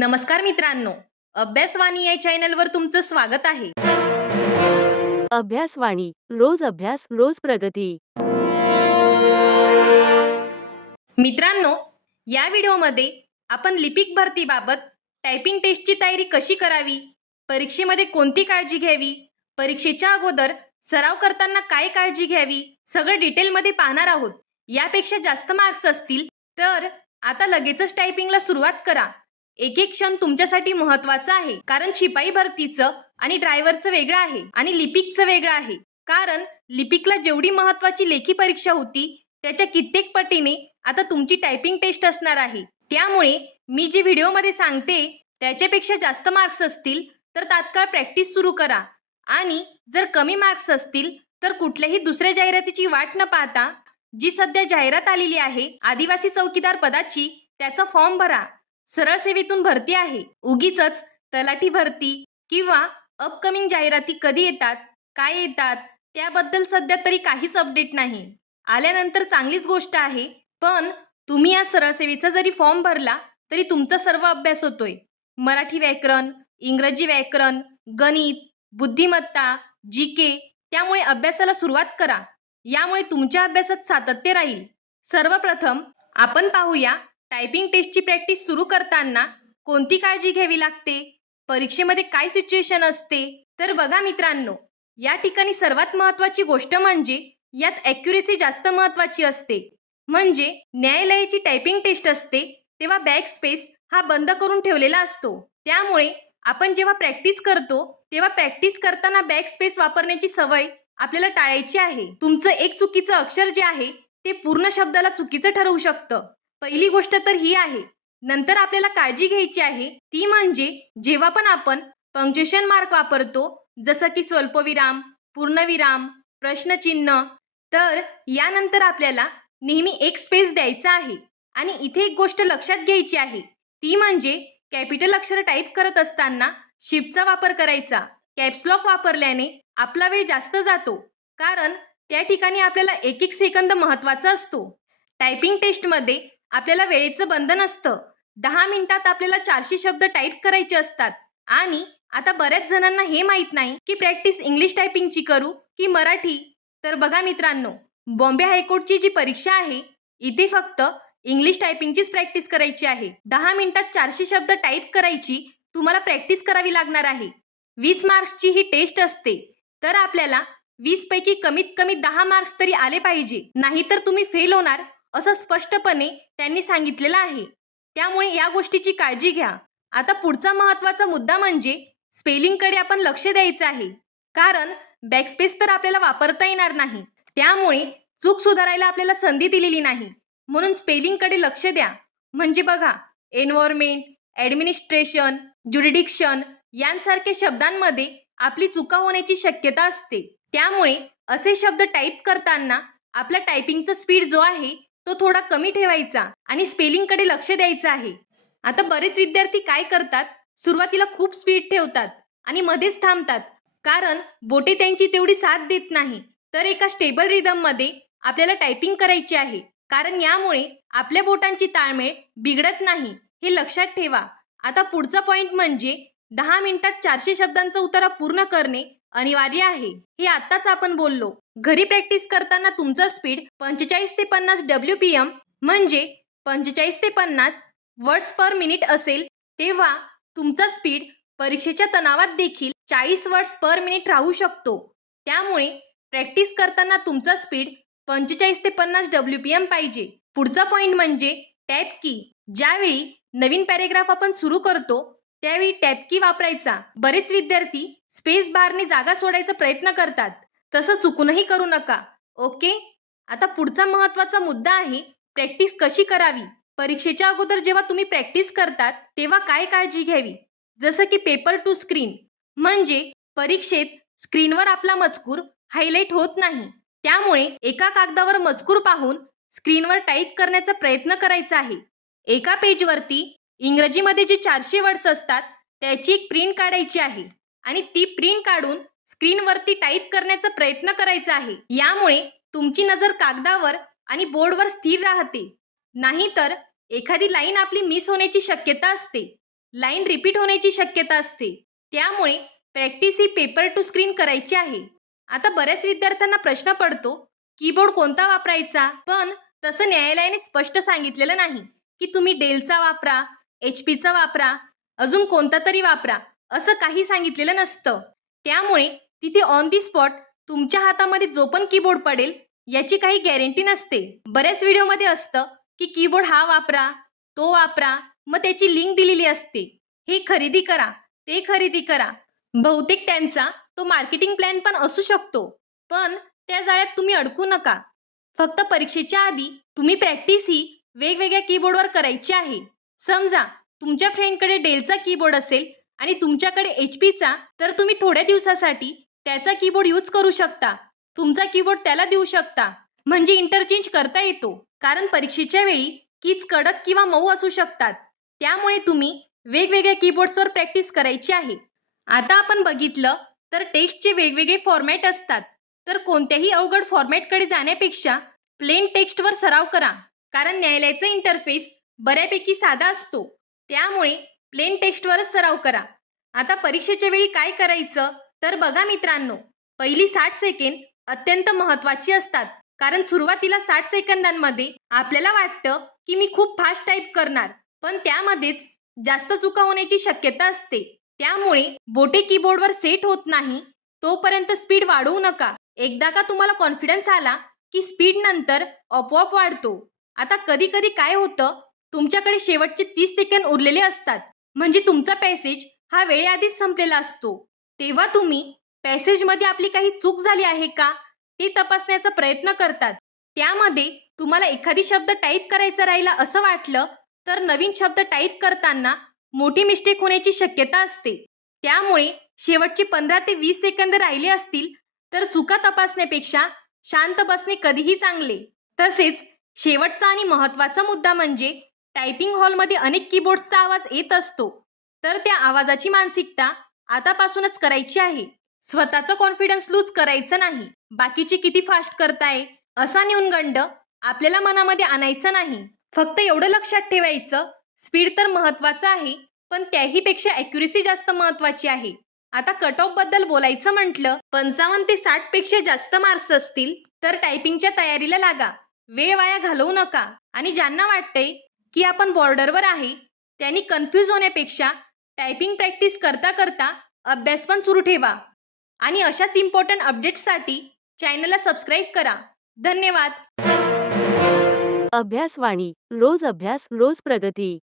नमस्कार मित्रांनो, अभ्यासवाणी या चॅनलवर तुमचं स्वागत आहे. अभ्यासवाणी रोज अभ्यास रोज प्रगती. मित्रांनो, या व्हिडिओमध्ये आपण लिपिक भरतीबाबत टायपिंग टेस्टची तयारी कशी करावी, परीक्षेमध्ये कोणती काळजी घ्यावी, परीक्षेच्या अगोदर सराव करताना काय काळजी घ्यावी, सगळं डिटेलमध्ये पाहणार आहोत. यापेक्षा जास्त मार्क्स असतील तर आता लगेचच टायपिंगला सुरुवात करा. एक एक क्षण तुमच्यासाठी महत्त्वाचा आहे, कारण शिपाई भरतीचं आणि ड्रायव्हरचं वेगळं आहे आणि लिपिकचं वेगळं आहे. कारण लिपिकला जेवढी महत्त्वाची लेखी परीक्षा होती त्याच्या कित्येक पटीने आता तुमची टायपिंग टेस्ट असणार आहे. त्यामुळे मी जे व्हिडिओमध्ये सांगते त्याच्यापेक्षा जास्त मार्क्स असतील तर तात्काळ प्रॅक्टिस सुरू करा आणि जर कमी मार्क्स असतील तर कुठल्याही दुसऱ्या जाहिरातीची वाट न पाहता जी सध्या जाहिरात आलेली आहे आदिवासी चौकीदार पदाची, त्याचा फॉर्म भरा. सरळ सेवेतून भरती आहे. उगीचच तलाठी भरती किंवा अपकमिंग जाहिराती कधी येतात, काय येतात त्याबद्दल सध्या तरी काहीच अपडेट नाही. आल्यानंतर चांगलीच गोष्ट आहे, पण तुम्ही या सरळ सेवेचा जरी फॉर्म भरला तरी तुमचा सर्व अभ्यास होतोय. मराठी व्याकरण, इंग्रजी व्याकरण, गणित, बुद्धिमत्ता, जीके, त्यामुळे अभ्यासाला सुरुवात करा. यामुळे तुमच्या अभ्यासात सातत्य राहील. सर्वप्रथम आपण पाहूया टायपिंग टेस्टची प्रॅक्टिस सुरू करताना कोणती काळजी घ्यावी लागते, परीक्षेमध्ये काय सिच्युएशन असते. तर बघा मित्रांनो, या ठिकाणी सर्वात महत्त्वाची गोष्ट म्हणजे यात ॲक्युरेसी जास्त महत्त्वाची असते. म्हणजे न्यायालयाची टायपिंग टेस्ट असते तेव्हा बॅक स्पेस हा बंद करून ठेवलेला असतो. त्यामुळे आपण जेव्हा प्रॅक्टिस करतो तेव्हा प्रॅक्टिस करताना बॅक स्पेस वापरण्याची सवय आपल्याला टाळायची आहे. तुमचं एक चुकीचं अक्षर जे आहे ते पूर्ण शब्दाला चुकीचं ठरवू शकतं. पहिली गोष्ट तर ही आहे. नंतर आपल्याला काळजी घ्यायची आहे ती म्हणजे जेव्हा पण आपण पंक्च्युएशन मार्क वापरतो, जसं की स्वल्पविराम, पूर्णविराम, प्रश्नचिन्ह, तर यानंतर आपल्याला नेहमी एक स्पेस द्यायचा आहे. आणि इथे एक गोष्ट लक्षात घ्यायची आहे ती म्हणजे कॅपिटल अक्षर टाईप करत असताना शिफ्टचा वापर करायचा. कॅप्स लॉक वापरल्याने आपला वेळ जास्त जातो, कारण त्या ठिकाणी आपल्याला एक एक सेकंद महत्त्वाचा असतो. टायपिंग टेस्टमध्ये आपल्याला वेळेचं बंधन असतं. 10 मिनिटात आपल्याला 400 शब्द टाईप करायचे असतात. आणि आता बऱ्याच जणांना हे माहीत नाही की प्रॅक्टिस इंग्लिश टायपिंगची करू की मराठी. तर बघा मित्रांनो, बॉम्बे हायकोर्टची जी परीक्षा आहे इथे फक्त इंग्लिश टायपिंगचीच प्रॅक्टिस करायची आहे. 10 मिनिटात 400 शब्द टाईप करायची तुम्हाला प्रॅक्टिस करावी लागणार आहे. 20 मार्क्सची ही टेस्ट असते, तर आपल्याला 20 पैकी कमीत कमी 10 मार्क्स तरी आले पाहिजे, नाहीतर तुम्ही फेल होणार असं स्पष्टपणे त्यांनी सांगितलेलं आहे. त्यामुळे या गोष्टीची काळजी घ्या. आता पुढचा महत्त्वाचा मुद्दा म्हणजे स्पेलिंगकडे आपण लक्ष द्यायचं आहे, कारण बॅकस्पेस तर आपल्याला वापरता येणार नाही. त्यामुळे चूक सुधारायला आपल्याला संधी दिलेली नाही, म्हणून स्पेलिंगकडे लक्ष द्या. म्हणजे बघा, एन्व्हायरमेंट, ॲडमिनिस्ट्रेशन, ज्युरिडिक्शन यांसारख्या शब्दांमध्ये आपली चुका होण्याची शक्यता असते. त्यामुळे असे शब्द टाईप करताना आपला टायपिंगचा स्पीड जो आहे तो थोडा कमी ठेवायचा आणि स्पेलिंगकडे लक्ष द्यायचं आहे. आता बरेच विद्यार्थी काय करतात, सुरुवातीला खूप स्पीड ठेवतात आणि मध्येच थांबतात, कारण बोटे त्यांची तेवढी साथ देत नाही. तर एका स्टेबल रिदममध्ये आपल्याला टायपिंग करायची आहे, कारण यामुळे आपल्या बोटांची ताळमेळ बिघडत नाही, हे लक्षात ठेवा. आता पुढचा पॉइंट म्हणजे 10 मिनिटात 400 शब्दांचा उतारा पूर्ण करणे अनिवार्य आहे. हे आत्ताच आपण बोललो. घरी प्रॅक्टिस करताना तुमचा स्पीड 45 ते 50 WPM म्हणजे 45 ते 50 वर्ड्स पर मिनिट असेल, तेव्हा तुमचा स्पीड परीक्षेच्या तणावात देखील 40 वर्ड्स पर मिनिट राहू शकतो. त्यामुळे प्रॅक्टिस करताना तुमचा स्पीड 45 ते 50 WPM पाहिजे. पुढचा पॉइंट म्हणजे टॅब की. ज्यावेळी नवीन पॅरेग्राफ आपण सुरू करतो त्यावेळी टॅब की वापरायचा. बरेच विद्यार्थी स्पेस बारने जागा सोडायचा प्रयत्न करतात, तसं चुकूनही करू नका. ओके. आता पुढचा महत्त्वाचा मुद्दा आहे प्रॅक्टिस कशी करावी. परीक्षेच्या अगोदर जेव्हा तुम्ही प्रॅक्टिस करतात तेव्हा काय काळजी घ्यावी, जसं की पेपर टू स्क्रीन, म्हणजे परीक्षेत स्क्रीनवर आपला मजकूर हायलाईट होत नाही. त्यामुळे एका कागदावर मजकूर पाहून स्क्रीनवर टाईप करण्याचा प्रयत्न करायचा आहे. एका पेजवरती इंग्रजीमध्ये जे 400 वर्ड्स असतात त्याची एक प्रिंट काढायची आहे आणि ती प्रिंट काढून स्क्रीनवरती टाईप करण्याचा प्रयत्न करायचा आहे. यामुळे तुमची नजर कागदावर आणि बोर्डवर स्थिर राहते. नाहीतर एखादी लाईन आपली मिस होण्याची शक्यता असते. लाईन रिपीट होण्याची शक्यता असते. त्यामुळे प्रॅक्टिस ही पेपर टू स्क्रीन करायची आहे. आता बऱ्याच विद्यार्थ्यांना प्रश्न पडतो, कीबोर्ड कोणता वापरायचा? पण तसं न्यायालयाने स्पष्ट सांगितलेलं नाही की तुम्ही डेलचा वापरा, HP चा वापरा, अजून कोणता तरी वापरा, असं काही सांगितलेलं नसतं. त्यामुळे तिथे ऑन दी स्पॉट तुमच्या हातामध्ये जो पण कीबोर्ड पडेल याची काही गॅरंटी नसते. बऱ्याच व्हिडिओमध्ये असतं की कीबोर्ड हा वापरा, तो वापरा, मग त्याची लिंक दिलेली असते. हे खरेदी करा, ते खरेदी करा. बहुतेक त्यांचा तो मार्केटिंग प्लॅन पण असू शकतो. पण त्या जाळ्यात तुम्ही अडकू नका. फक्त परीक्षेच्या आधी तुम्ही प्रॅक्टिस ही वेगवेगळ्या कीबोर्डवर करायची आहे. समजा तुमच्या फ्रेंडकडे डेलचा कीबोर्ड असेल आणि तुमच्याकडे HP चा, तर तुम्ही थोड्या दिवसासाठी त्याचा कीबोर्ड यूज करू शकता. तुमचा कीबोर्ड त्याला देऊ शकता. म्हणजे इंटरचेंज करता येतो. कारण परीक्षेच्या वेळी कीज कडक किंवा मऊ असू शकतात. त्यामुळे तुम्ही वेगवेगळ्या कीबोर्ड्सवर प्रॅक्टिस करायची आहे. आता आपण बघितलं तर टेक्स्टचे वेगवेगळे फॉर्मॅट असतात. तर कोणत्याही अवघड फॉर्मॅटकडे जाण्यापेक्षा प्लेन टेक्स्टवर सराव करा. कारण न्यायालयाचा इंटरफेस बऱ्यापैकी साधा असतो. त्यामुळे प्लेन टेक्स्टवरच सराव करा. आता परीक्षेच्या वेळी काय करायचं तर बघा मित्रांनो, पहिली 60 सेकंद अत्यंत महत्त्वाची असतात. कारण सुरुवातीला 60 सेकंदांमध्ये आपल्याला वाटतं की मी खूप फास्ट टाईप करणार, पण त्यामध्येच जास्त चुका होण्याची शक्यता असते. त्यामुळे बोटे कीबोर्डवर सेट होत नाही तोपर्यंत स्पीड वाढवू नका. एकदा का तुम्हाला कॉन्फिडन्स आला की स्पीड नंतर आपोआप वाढतो. आता कधी कधी काय होतं, तुमच्याकडे शेवटचे 30 सेकंद उरलेले असतात. म्हणजे तुमचा पॅसेज हा वेळेआधीच संपलेला असतो. तेव्हा तुम्ही पॅसेजमध्ये आपली काही चूक झाली आहे का ते तपासण्याचा प्रयत्न करतात. त्यामध्ये तुम्हाला एखादी शब्द टाईप करायचा राहिला असं वाटलं तर नवीन शब्द टाईप करताना मोठी मिस्टेक होण्याची शक्यता असते. त्यामुळे शेवटचे 15 ते 20 सेकंद राहिले असतील तर चुका तपासण्यापेक्षा शांत बसणे कधीही चांगले. तसेच शेवटचा आणि महत्त्वाचा मुद्दा म्हणजे टायपिंग हॉलमध्ये अनेक कीबोर्ड्सचा आवाज येत असतो. तर त्या आवाजाची मानसिकता आतापासूनच करायची आहे. स्वतःचा कॉन्फिडन्स लूज करायचं नाही. बाकीचे किती फास्ट करताय असा न्यूनगंड आपल्याला मनामध्ये आणायचा नाही. फक्त एवढं लक्षात ठेवायचं, स्पीड तर महत्त्वाचं आहे, पण त्याहीपेक्षा ॲक्युरेसी जास्त महत्त्वाची आहे. आता कट ऑफ बद्दल बोलायचं म्हटलं, 55 ते 60 पेक्षा जास्त मार्क्स असतील तर टायपिंगच्या तयारीला लागा. वेळ वाया घालवू नका. आणि ज्यांना वाटतंय की आपण बॉर्डरवर आहे त्यांनी कन्फ्यूज होण्यापेक्षा टायपिंग प्रॅक्टिस करता करता अभ्यास पण सुरू ठेवा. आणि अशाच इम्पॉर्टंट अपडेट्ससाठी चॅनलला सबस्क्राईब करा. धन्यवाद. अभ्यासवाणी रोज अभ्यास रोज प्रगती.